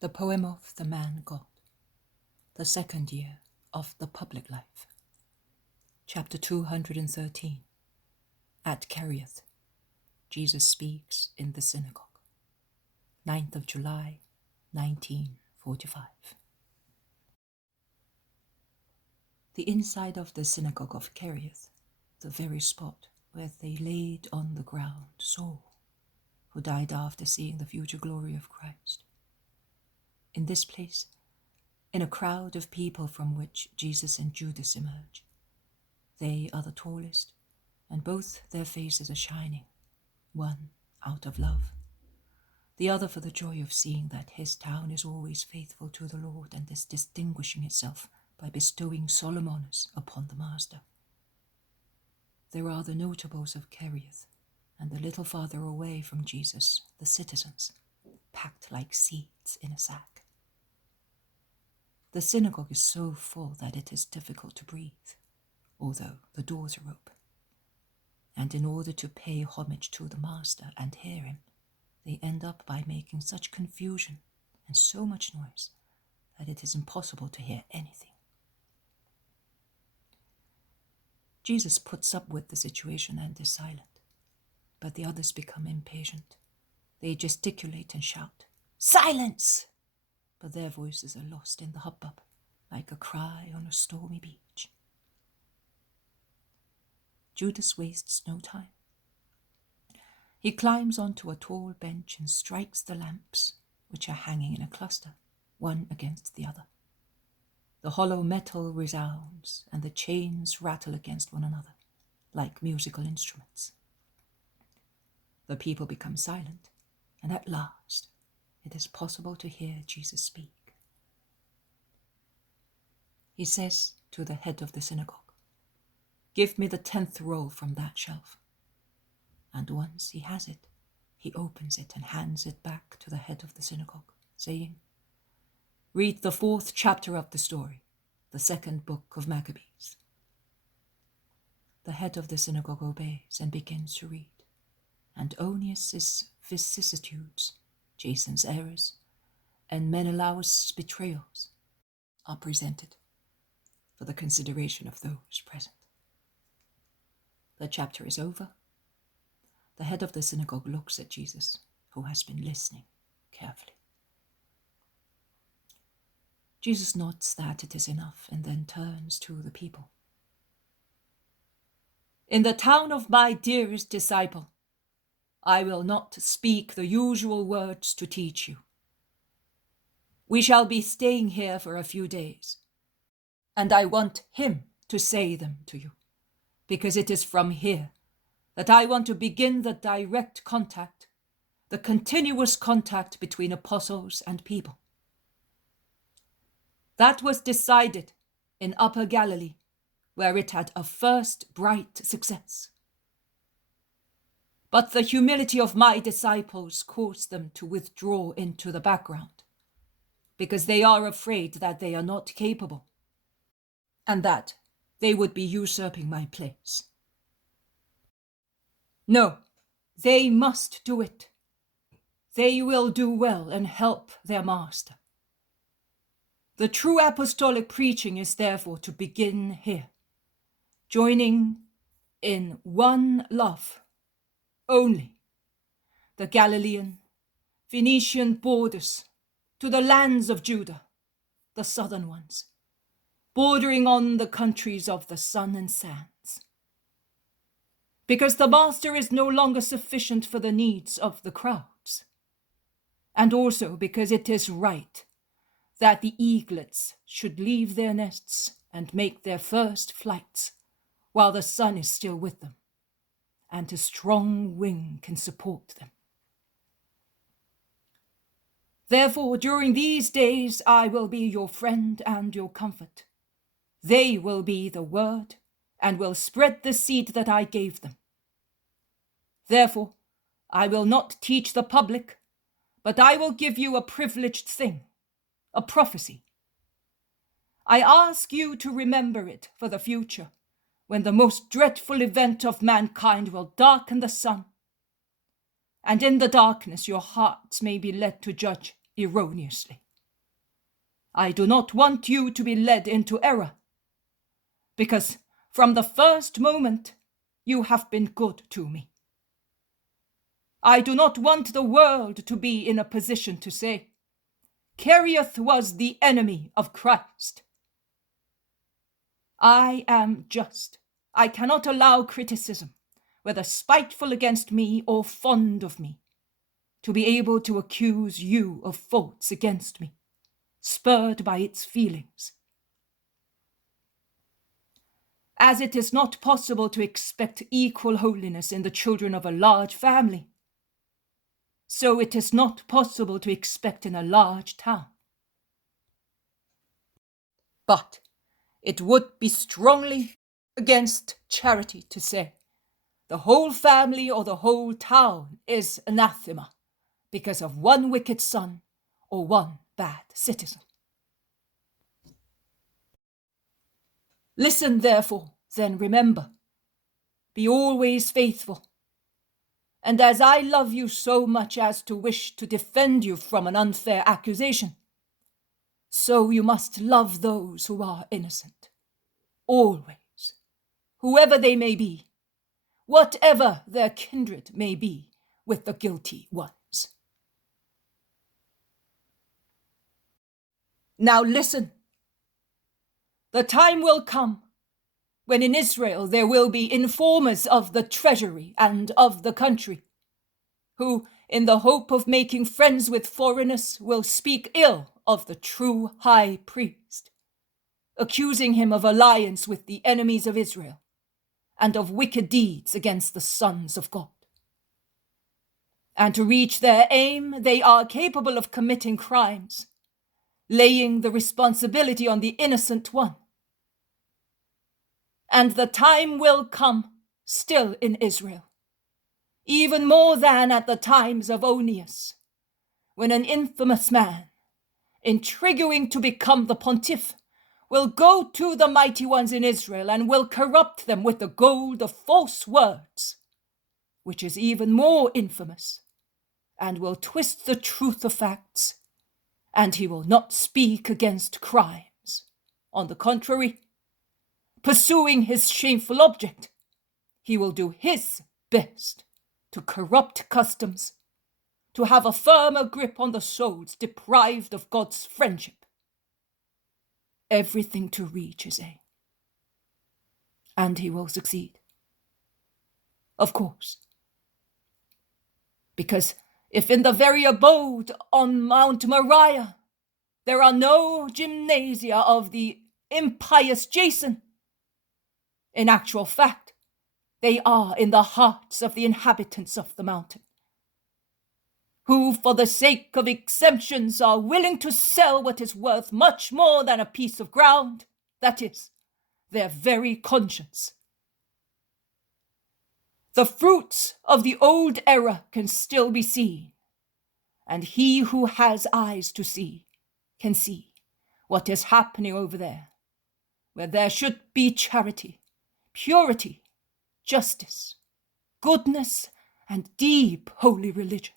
The Poem of the Man God, the second year of the public life. Chapter 213. At Kerioth, Jesus speaks in the Synagogue. 9th of July, 1945. The inside of the Synagogue of Kerioth, the very spot where they laid on the ground Saul, who died after seeing the future glory of Christ. In this place, in a crowd of people from which Jesus and Judas emerge, they are the tallest, and both their faces are shining, one out of love, the other for the joy of seeing that his town is always faithful to the Lord and is distinguishing itself by bestowing solemn honors upon the Master. There are the notables of Kerioth, and a little farther away from Jesus, the citizens, packed like seeds in a sack. The synagogue is so full that it is difficult to breathe, although the doors are open. And in order to pay homage to the Master and hear him, they end up by making such confusion and so much noise that it is impossible to hear anything. Jesus puts up with the situation and is silent, but the others become impatient. They gesticulate and shout, "Silence!" But their voices are lost in the hubbub, like a cry on a stormy beach. Judas wastes no time. He climbs onto a tall bench and strikes the lamps, which are hanging in a cluster, one against the other. The hollow metal resounds, and the chains rattle against one another, like musical instruments. The people become silent, and at last, it is possible to hear Jesus speak. He says to the head of the synagogue, "Give me the 10th roll from that shelf." And once he has it, he opens it and hands it back to the head of the synagogue, saying, "Read the 4th chapter of the story, the 2nd book of Maccabees." The head of the synagogue obeys and begins to read, and Onias' vicissitudes, Jason's errors, and Menelaus' betrayals are presented for the consideration of those present. The chapter is over. The head of the synagogue looks at Jesus, who has been listening carefully. Jesus nods that it is enough and then turns to the people. "In the town of my dearest disciple, I will not speak the usual words to teach you. We shall be staying here for a few days, and I want him to say them to you, because it is from here that I want to begin the direct contact, the continuous contact between apostles and people. That was decided in Upper Galilee, where it had a first bright success. But the humility of my disciples caused them to withdraw into the background, because they are afraid that they are not capable, and that they would be usurping my place. No, they must do it. They will do well and help their Master. The true apostolic preaching is therefore to begin here, joining in one love only the Galilean, Phoenician borders to the lands of Judah, the southern ones, bordering on the countries of the sun and sands. Because the Master is no longer sufficient for the needs of the crowds, and also because it is right that the eaglets should leave their nests and make their first flights while the sun is still with them, and a strong wing can support them. Therefore, during these days, I will be your friend and your comfort. They will be the word and will spread the seed that I gave them. Therefore, I will not teach the public, but I will give you a privileged thing, a prophecy. I ask you to remember it for the future, when the most dreadful event of mankind will darken the sun, and in the darkness your hearts may be led to judge erroneously. I do not want you to be led into error, because from the first moment you have been good to me. I do not want the world to be in a position to say, Kerioth was the enemy of Christ. I am just. I cannot allow criticism, whether spiteful against me or fond of me, to be able to accuse you of faults against me, spurred by its feelings. As it is not possible to expect equal holiness in the children of a large family, so it is not possible to expect in a large town. But it would be strongly against charity to say, the whole family or the whole town is anathema because of one wicked son or one bad citizen. Listen, therefore, then remember, be always faithful. And as I love you so much as to wish to defend you from an unfair accusation, so you must love those who are innocent, always, whoever they may be, whatever their kindred may be with the guilty ones. Now listen. The time will come when in Israel there will be informers of the treasury and of the country, who, in the hope of making friends with foreigners, will speak ill of the true high priest, accusing him of alliance with the enemies of Israel and of wicked deeds against the sons of God. And to reach their aim, they are capable of committing crimes, laying the responsibility on the innocent one. And the time will come, still in Israel, even more than at the times of Onias, when an infamous man, intriguing to become the pontiff, will go to the mighty ones in Israel and will corrupt them with the gold of false words, which is even more infamous, and will twist the truth of facts, and he will not speak against crimes. On the contrary, pursuing his shameful object, he will do his best to corrupt customs, to have a firmer grip on the souls deprived of God's friendship. Everything to reach his aim. And he will succeed. Of course. Because if in the very abode on Mount Moriah there are no gymnasia of the impious Jason, in actual fact, they are in the hearts of the inhabitants of the mountain, who, for the sake of exemptions, are willing to sell what is worth much more than a piece of ground, that is, their very conscience. The fruits of the old era can still be seen, and he who has eyes to see can see what is happening over there, where there should be charity, purity, justice, goodness, and deep holy religion.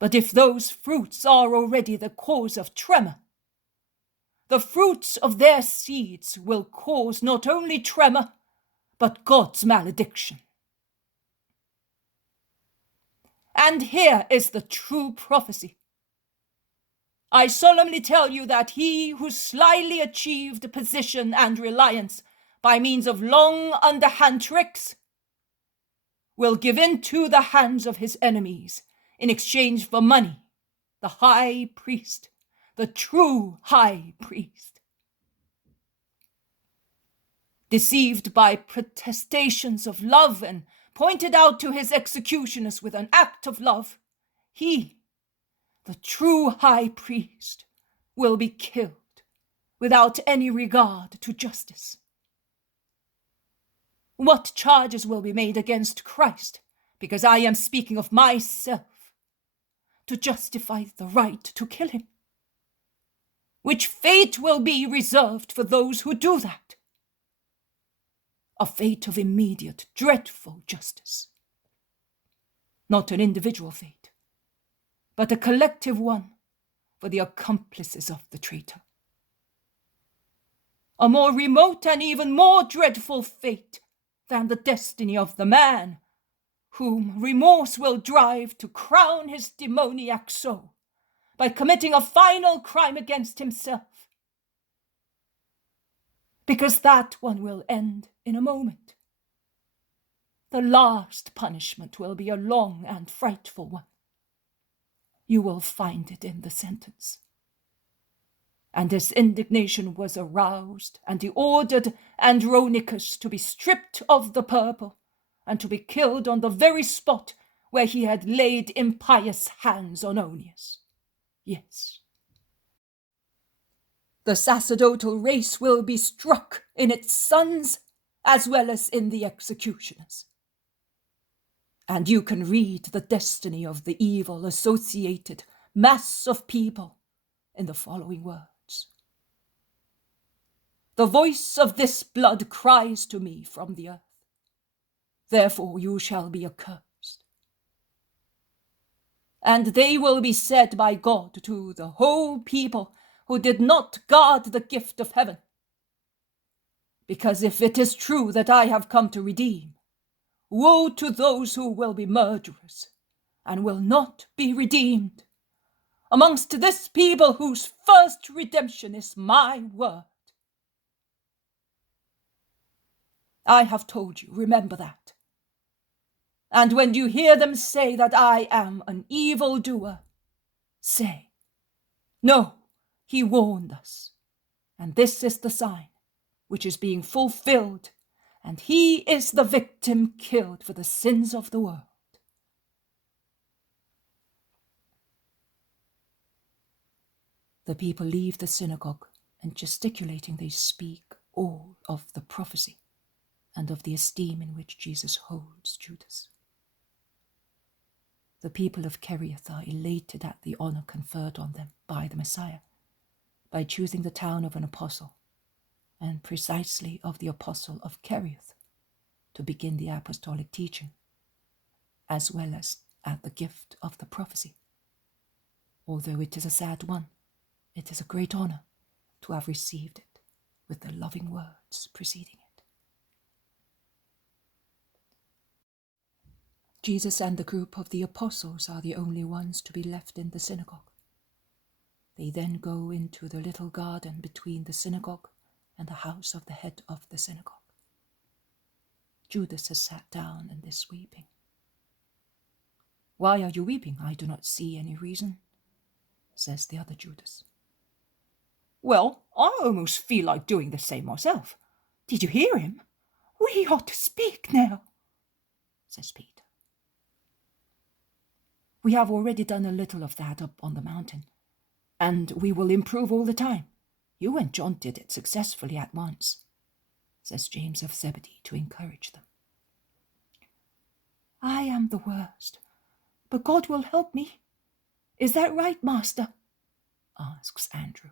But if those fruits are already the cause of tremor, the fruits of their seeds will cause not only tremor, but God's malediction. And here is the true prophecy. I solemnly tell you that he who slyly achieved position and reliance by means of long underhand tricks will give into the hands of his enemies in exchange for money the high priest, the true high priest. Deceived by protestations of love and pointed out to his executioners with an act of love, he, the true high priest, will be killed without any regard to justice. What charges will be made against Christ, because I am speaking of myself, to justify the right to kill him? Which fate will be reserved for those who do that? A fate of immediate, dreadful justice. Not an individual fate, but a collective one, for the accomplices of the traitor. A more remote and even more dreadful fate than the destiny of the man whom remorse will drive to crown his demoniac soul by committing a final crime against himself. Because that one will end in a moment. The last punishment will be a long and frightful one. You will find it in the sentence. And his indignation was aroused, and he ordered Andronicus to be stripped of the purple, and to be killed on the very spot where he had laid impious hands on Onias. Yes. The sacerdotal race will be struck in its sons as well as in the executioners. And you can read the destiny of the evil associated mass of people in the following words. The voice of this blood cries to me from the earth. Therefore you shall be accursed. And they will be said by God to the whole people who did not guard the gift of heaven. Because if it is true that I have come to redeem, woe to those who will be murderers and will not be redeemed amongst this people whose first redemption is my word. I have told you, remember that. And when you hear them say that I am an evildoer, say, no, he warned us, and this is the sign which is being fulfilled, and he is the victim killed for the sins of the world. The people leave the synagogue, and gesticulating they speak all of the prophecy and of the esteem in which Jesus holds Judas. The people of Kerioth are elated at the honor conferred on them by the Messiah, by choosing the town of an apostle, and precisely of the apostle of Kerioth, to begin the apostolic teaching, as well as at the gift of the prophecy. Although it is a sad one, it is a great honor to have received it with the loving words preceding it. Jesus and the group of the apostles are the only ones to be left in the synagogue. They then go into the little garden between the synagogue and the house of the head of the synagogue. Judas has sat down and is weeping. Why are you weeping? I do not see any reason, says the other Judas. Well, I almost feel like doing the same myself. Did you hear him? We ought to speak now, says Peter. We have already done a little of that up on the mountain, and we will improve all the time. You and John did it successfully at once, says James of Zebedee to encourage them. I am the worst, but God will help me. Is that right, Master? Asks Andrew.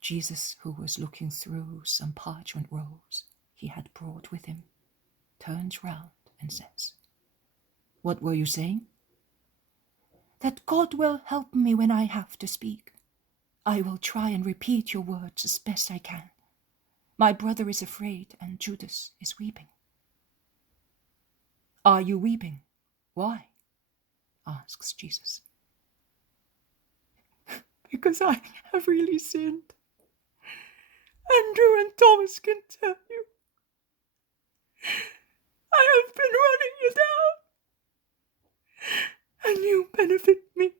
Jesus, who was looking through some parchment rolls he had brought with him, turns round and says, What were you saying? That God will help me when I have to speak. I will try and repeat your words as best I can. My brother is afraid and Judas is weeping. Are you weeping? Why? Asks Jesus. Because I have really sinned. Andrew and Thomas can tell you. I have been running you down. And you benefit me,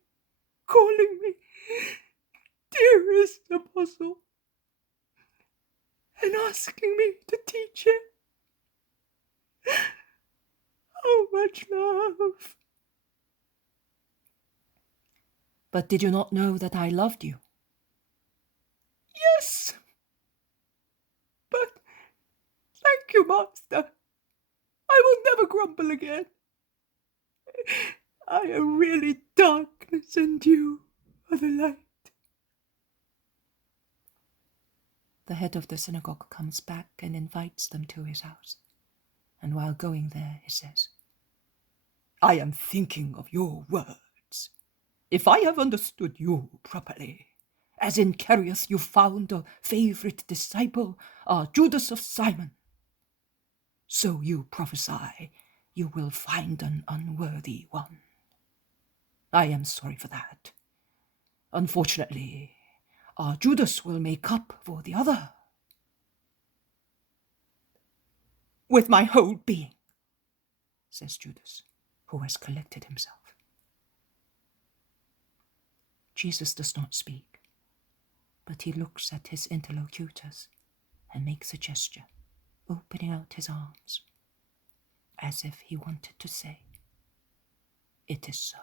calling me dearest apostle, and asking me to teach it. How much love. But did you not know that I loved you? Yes. But thank you, Master. I will never grumble again. I am really darkness, and you are the light. The head of the synagogue comes back and invites them to his house. And while going there, he says, I am thinking of your words. If I have understood you properly, as in Kerioth you found a favorite disciple, a Judas of Simon, so you prophesy you will find an unworthy one. I am sorry for that. Unfortunately, our Judas will make up for the other. With my whole being, says Judas, who has collected himself. Jesus does not speak, but he looks at his interlocutors and makes a gesture, opening out his arms, as if he wanted to say, "It is so."